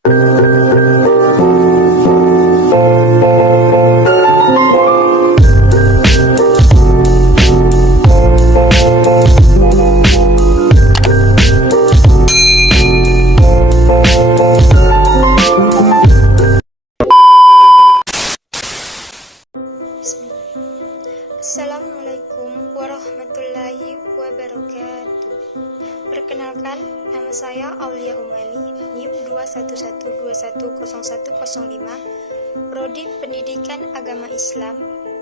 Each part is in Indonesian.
Assalamualaikum warahmatullahi wabarakatuh. Perkenalkan, nama saya Aulia Umali, NIM 211210105, Prodi Pendidikan Agama Islam,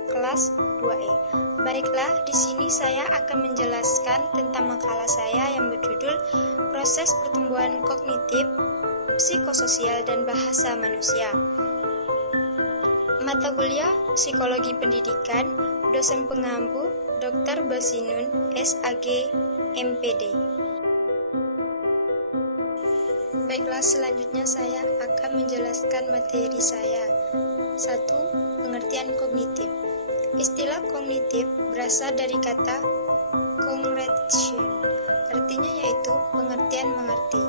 kelas 2E. Baiklah, di sini saya akan menjelaskan tentang makalah saya yang berjudul Proses Pertumbuhan Kognitif, Psikososial dan Bahasa Manusia. Mata kuliah Psikologi Pendidikan, dosen pengampu Dr. Basinun, SAG, MPD. Baiklah, selanjutnya saya akan menjelaskan materi saya. 1. Pengertian kognitif. Istilah kognitif berasal dari kata cognition, artinya yaitu pengertian mengerti.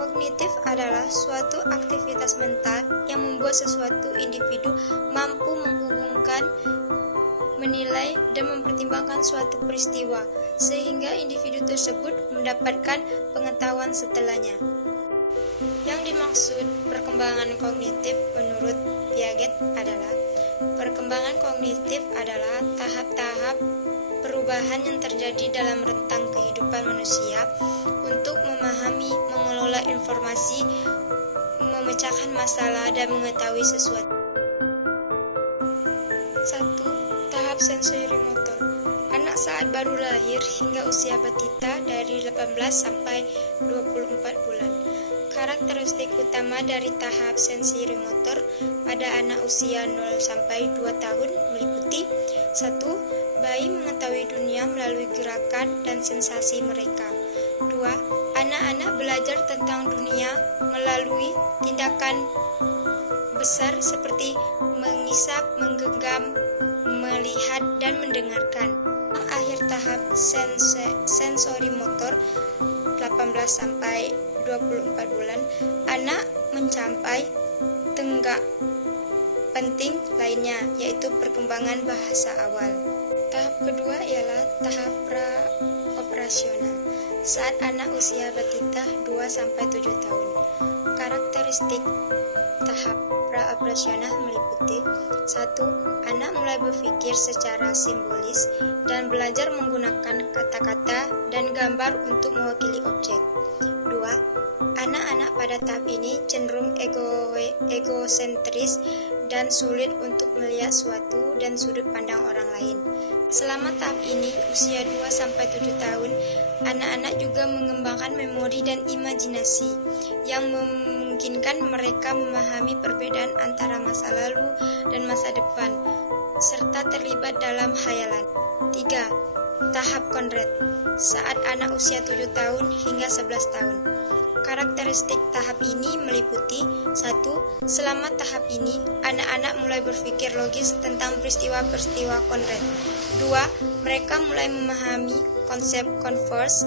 Kognitif adalah suatu aktivitas mental yang membuat sesuatu individu mampu menghubungkan, menilai, dan mempertimbangkan suatu peristiwa, sehingga individu tersebut mendapatkan pengetahuan setelahnya. Yang dimaksud perkembangan kognitif menurut Piaget adalah perkembangan kognitif adalah tahap-tahap perubahan yang terjadi dalam rentang kehidupan manusia untuk memahami, mengelola informasi, memecahkan masalah, dan mengetahui sesuatu. 1. Tahap sensori motor. Anak saat baru lahir hingga usia batita dari 18 sampai 24 bulan. Karakteristik utama dari tahap sensori motor pada anak usia 0 sampai 2 tahun meliputi 1. Bayi mengetahui dunia melalui gerakan dan sensasi mereka. 2. Anak-anak belajar tentang dunia melalui tindakan besar seperti mengisap, menggenggam, melihat, dan mendengarkan. Akhir tahap sensori motor 18 sampai 24 bulan, anak mencapai tenggak penting lainnya, yaitu perkembangan bahasa awal. Tahap kedua ialah tahap pra-operasional, saat anak usia batita 2-7 tahun. Karakteristik tahap pra-operasional meliputi 1. Anak mulai berpikir secara simbolis dan belajar menggunakan kata-kata dan gambar untuk mewakili objek. 2. Anak-anak pada tahap ini cenderung egosentris dan sulit untuk melihat suatu dan sudut pandang orang lain. Selama tahap ini, usia 2-7 tahun, anak-anak juga mengembangkan memori dan imajinasi yang memungkinkan mereka memahami perbedaan antara masa lalu dan masa depan, serta terlibat dalam khayalan. 3. Tahap Conrad, saat anak usia 7 tahun hingga 11 tahun. Karakteristik tahap ini meliputi 1. Selama tahap ini, anak-anak mulai berpikir logis tentang peristiwa-peristiwa Conrad. 2. Mereka mulai memahami konsep converse.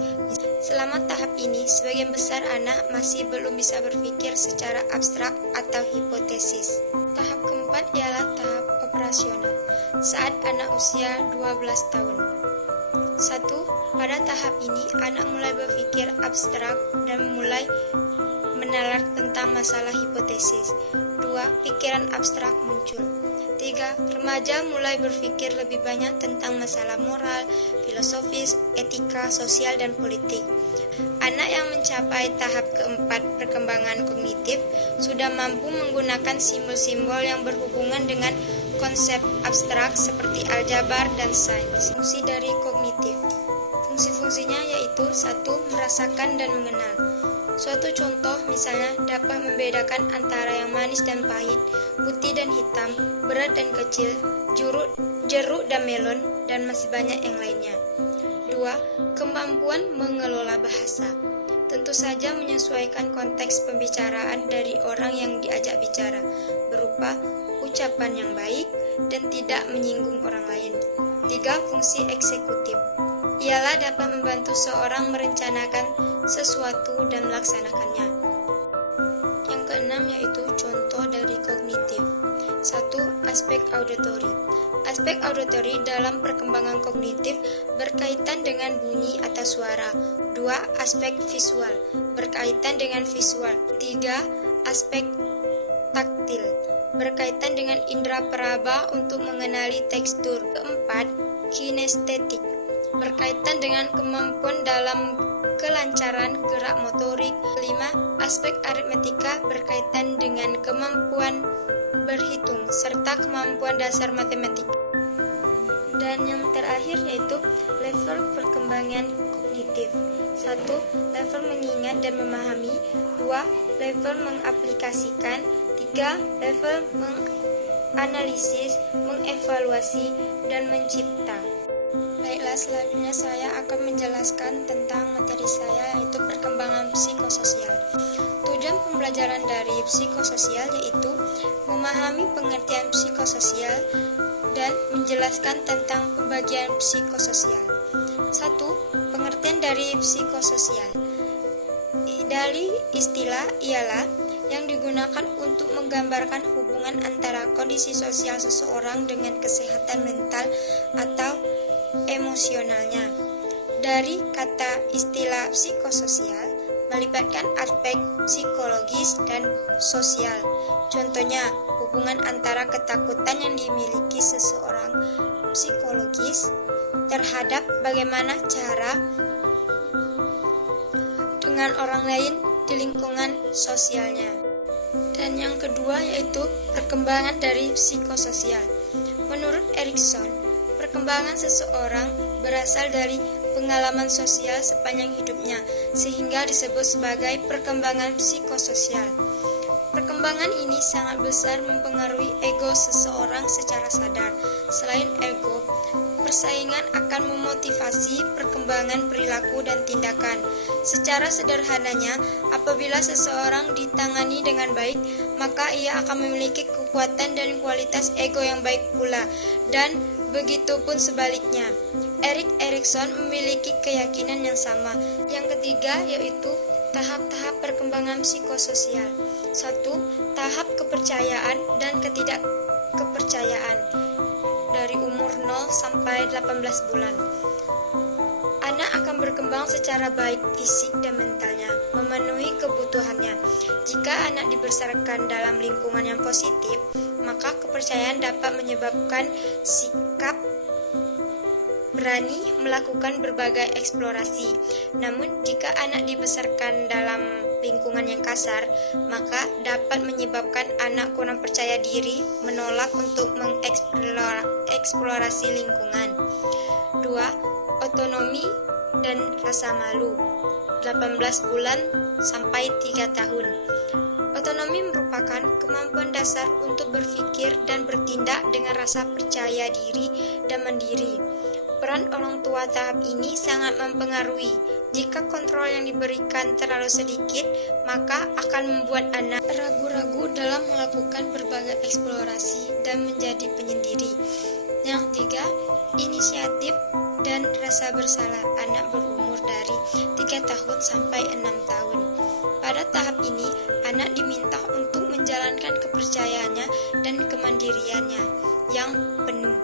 Selama tahap ini, sebagian besar anak masih belum bisa berpikir secara abstrak atau hipotesis. Tahap keempat ialah tahap operasional, saat anak usia 12 tahun. 1. Pada tahap ini, anak mulai berpikir abstrak dan mulai menalar tentang masalah hipotesis. 2. Pikiran abstrak muncul. 3. Remaja mulai berpikir lebih banyak tentang masalah moral, filosofis, etika, sosial, dan politik. Anak yang mencapai tahap keempat perkembangan kognitif sudah mampu menggunakan simbol-simbol yang berhubungan dengan konsep abstrak seperti aljabar dan sains. Fungsi dari kognitif. Fungsi-fungsinya yaitu 1. Merasakan dan mengenal. Suatu contoh misalnya dapat membedakan antara yang manis dan pahit, putih dan hitam, berat dan kecil, jeruk dan melon, dan masih banyak yang lainnya. 2. Kemampuan mengelola bahasa. Tentu saja menyesuaikan konteks pembicaraan dari orang yang diajak bicara, berupa ucapan yang baik dan tidak menyinggung orang lain. 3. Fungsi eksekutif. Ialah dapat membantu seorang merencanakan sesuatu dan melaksanakannya. keenam yaitu contoh dari kognitif. 1. Aspek auditori. Aspek auditori dalam perkembangan kognitif berkaitan dengan bunyi atau suara. 2. Aspek visual berkaitan dengan visual. 3. Aspek taktil berkaitan dengan indera peraba untuk mengenali tekstur. 4. Kinestetik berkaitan dengan kemampuan dalam kelancaran gerak motorik. 5. Aspek aritmetika berkaitan dengan kemampuan berhitung serta kemampuan dasar matematika. Dan yang terakhir yaitu level perkembangan kognitif. 1. Level mengingat dan memahami. 2. Level mengaplikasikan. 3. Level menganalisis, mengevaluasi, dan mencipta. Baiklah, selanjutnya saya akan menjelaskan tentang materi saya, yaitu perkembangan psikososial. Tujuan pembelajaran dari psikososial yaitu memahami pengertian psikososial dan menjelaskan tentang pembagian psikososial. 1. Pengertian dari psikososial. Dari istilah ialah yang digunakan untuk menggambarkan hubungan antara kondisi sosial seseorang dengan kesehatan mental atau emosionalnya. Dari kata istilah psikososial melibatkan aspek psikologis dan sosial. Contohnya, hubungan antara ketakutan yang dimiliki seseorang psikologis terhadap bagaimana cara dengan orang lain di lingkungan sosialnya. Dan yang kedua yaitu perkembangan dari psikososial. Menurut Erikson, perkembangan seseorang berasal dari pengalaman sosial sepanjang hidupnya, sehingga disebut sebagai perkembangan psikososial. Perkembangan ini sangat besar mempengaruhi ego seseorang secara sadar. Selain ego, persaingan akan memotivasi perkembangan perilaku dan tindakan. Secara sederhananya, apabila seseorang ditangani dengan baik, maka ia akan memiliki kekuatan dan kualitas ego yang baik pula, dan begitupun sebaliknya. Erik Erikson memiliki keyakinan yang sama. Yang ketiga yaitu tahap-tahap perkembangan psikososial. 1. Tahap kepercayaan dan ketidakkepercayaan dari umur 0 sampai 18 bulan. Anak akan berkembang secara baik fisik dan mentalnya, memenuhi kebutuhannya. Jika anak dibesarkan dalam lingkungan yang positif, maka kepercayaan dapat menyebabkan sikap berani melakukan berbagai eksplorasi. Namun, jika anak dibesarkan dalam lingkungan yang kasar, maka dapat menyebabkan anak kurang percaya diri, menolak untuk mengeksplorasi lingkungan. 2. Otonomi dan rasa malu. 18 bulan sampai 3 tahun. Otonomi merupakan kemampuan dasar untuk berpikir dan bertindak dengan rasa percaya diri dan mandiri. Peran orang tua tahap ini sangat mempengaruhi. Jika kontrol yang diberikan terlalu sedikit, maka akan membuat anak ragu-ragu dalam melakukan berbagai eksplorasi dan menjadi penyendiri. Yang 3, inisiatif dan rasa bersalah anak berumur dari 3 tahun sampai 6 tahun. Pada tahap ini, anak diminta untuk menjalankan kepercayaannya dan kemandiriannya yang penuh.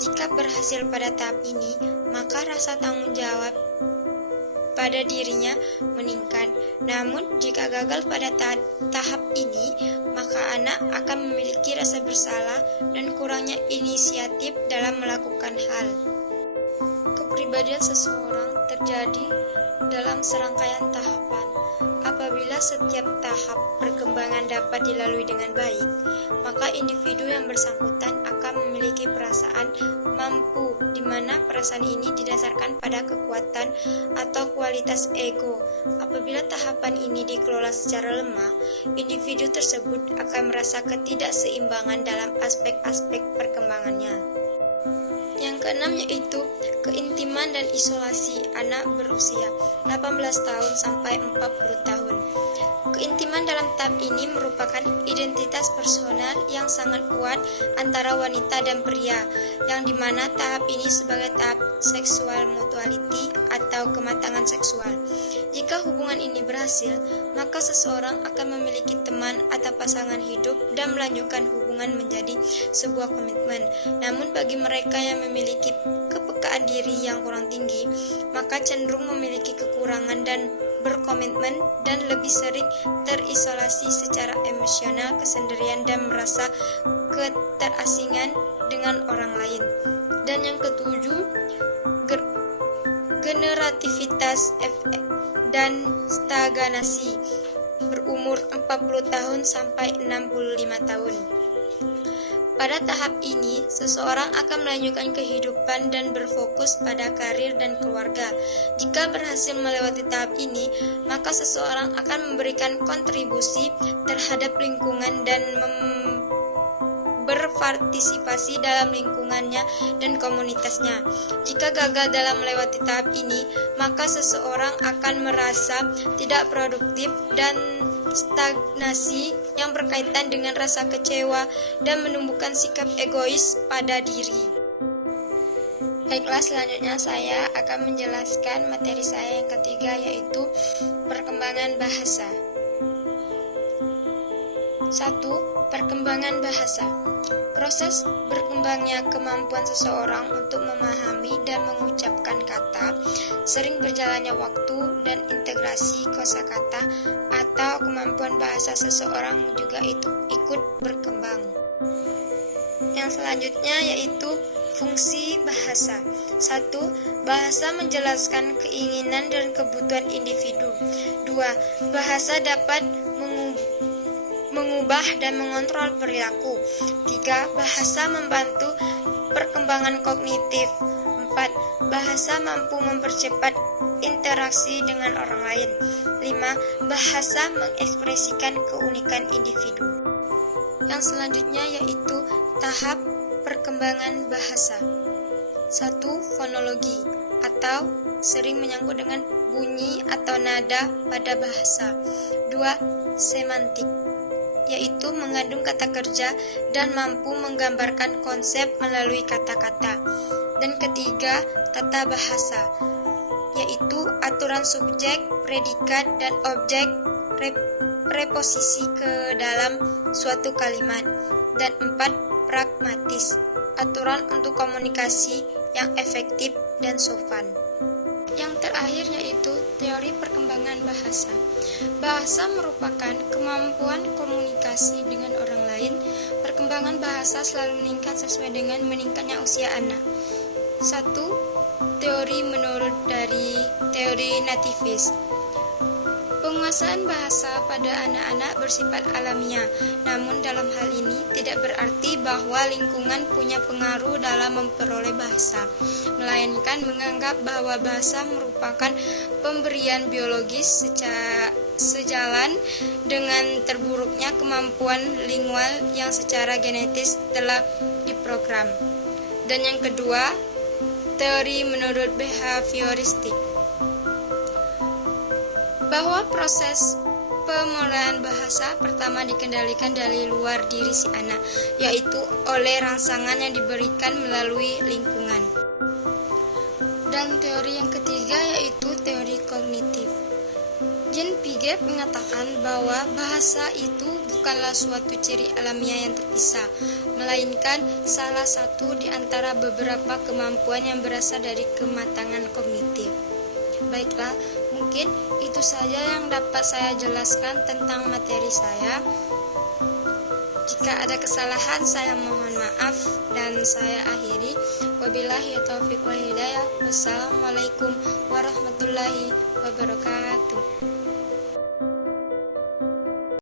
Jika berhasil pada tahap ini, maka rasa tanggung jawab pada dirinya meningkat. Namun, jika gagal pada tahap ini, maka anak akan memiliki rasa bersalah dan kurangnya inisiatif dalam melakukan hal. Kepribadian seseorang terjadi dalam serangkaian tahapan. Apabila setiap tahap perkembangan dapat dilalui dengan baik, maka individu yang bersangkutan akan memiliki perasaan mampu, di mana perasaan ini didasarkan pada kekuatan atau kualitas ego. Apabila tahapan ini dikelola secara lemah, individu tersebut akan merasa ketidakseimbangan dalam aspek-aspek perkembangannya. Yang keenam yaitu keintiman dan isolasi anak berusia 18 tahun sampai 40 tahun. Keintiman dalam tahap ini merupakan identitas personal yang sangat kuat antara wanita dan pria, yang dimana tahap ini sebagai tahap seksual mutuality atau kematangan seksual. Jika hubungan ini berhasil, maka seseorang akan memiliki teman kata pasangan hidup dan melanjutkan hubungan menjadi sebuah komitmen. Namun bagi mereka yang memiliki kepekaan diri yang kurang tinggi, maka cenderung memiliki kekurangan dan berkomitmen dan lebih sering terisolasi secara emosional, kesendirian, dan merasa keterasingan dengan orang lain. Dan yang ketujuh, generativitas dan stagnasi berumur 40 tahun sampai 65 tahun. Pada tahap ini, seseorang akan melanjutkan kehidupan dan berfokus pada karir dan keluarga. Jika berhasil melewati tahap ini, maka seseorang akan memberikan kontribusi terhadap lingkungan dan berpartisipasi dalam lingkungannya dan komunitasnya. Jika gagal dalam melewati tahap ini, maka seseorang akan merasa tidak produktif dan stagnasi yang berkaitan dengan rasa kecewa dan menumbuhkan sikap egois pada diri. Baiklah, selanjutnya saya akan menjelaskan materi saya yang ketiga, yaitu perkembangan bahasa. 1. Perkembangan bahasa. Proses berkembangnya kemampuan seseorang untuk memahami dan mengucapkan kata, sering berjalannya waktu dan integrasi kosakata atau kemampuan bahasa seseorang juga ikut berkembang. Yang selanjutnya yaitu fungsi bahasa. 1. Bahasa menjelaskan keinginan dan kebutuhan individu. 2. Bahasa dapat mengubah dan mengontrol perilaku. 3. Bahasa membantu perkembangan kognitif. 4. Bahasa mampu mempercepat interaksi dengan orang lain. 5. Bahasa mengekspresikan keunikan individu. Yang selanjutnya yaitu tahap perkembangan bahasa. 1. Fonologi atau sering menyangkut dengan bunyi atau nada pada bahasa. 2. Semantik, yaitu mengandung kata kerja dan mampu menggambarkan konsep melalui kata-kata. Dan ketiga, tata bahasa, yaitu aturan subjek, predikat, dan objek preposisi ke dalam suatu kalimat. Dan 4, pragmatis, aturan untuk komunikasi yang efektif dan sopan. Yang terakhir yaitu teori perkembangan bahasa. Bahasa merupakan kemampuan komunikasi dengan orang lain. Perkembangan bahasa selalu meningkat sesuai dengan meningkatnya usia anak. 1. Teori menurut dari teori nativis. Penguasaan bahasa pada anak-anak bersifat alamiah, namun dalam hal ini tidak berarti bahwa lingkungan punya pengaruh dalam memperoleh bahasa, melainkan menganggap bahwa bahasa merupakan pemberian biologis sejalan dengan terburuknya kemampuan lingual yang secara genetis telah diprogram. Dan yang kedua, teori menurut behavioristik, bahwa proses pemulihan bahasa pertama dikendalikan dari luar diri si anak, yaitu oleh rangsangan yang diberikan melalui lingkungan. Dan teori yang ketiga yaitu teori kognitif. Jean Piaget mengatakan bahwa bahasa itu bukanlah suatu ciri alamiah yang terpisah, melainkan salah satu di antara beberapa kemampuan yang berasal dari kematangan kognitif. Baiklah, mungkin itu saja yang dapat saya jelaskan tentang materi saya. Jika ada kesalahan, saya mohon maaf dan saya akhiri. Wabillahi taufiq wal hidayah. Wassalamualaikum warahmatullahi wabarakatuh.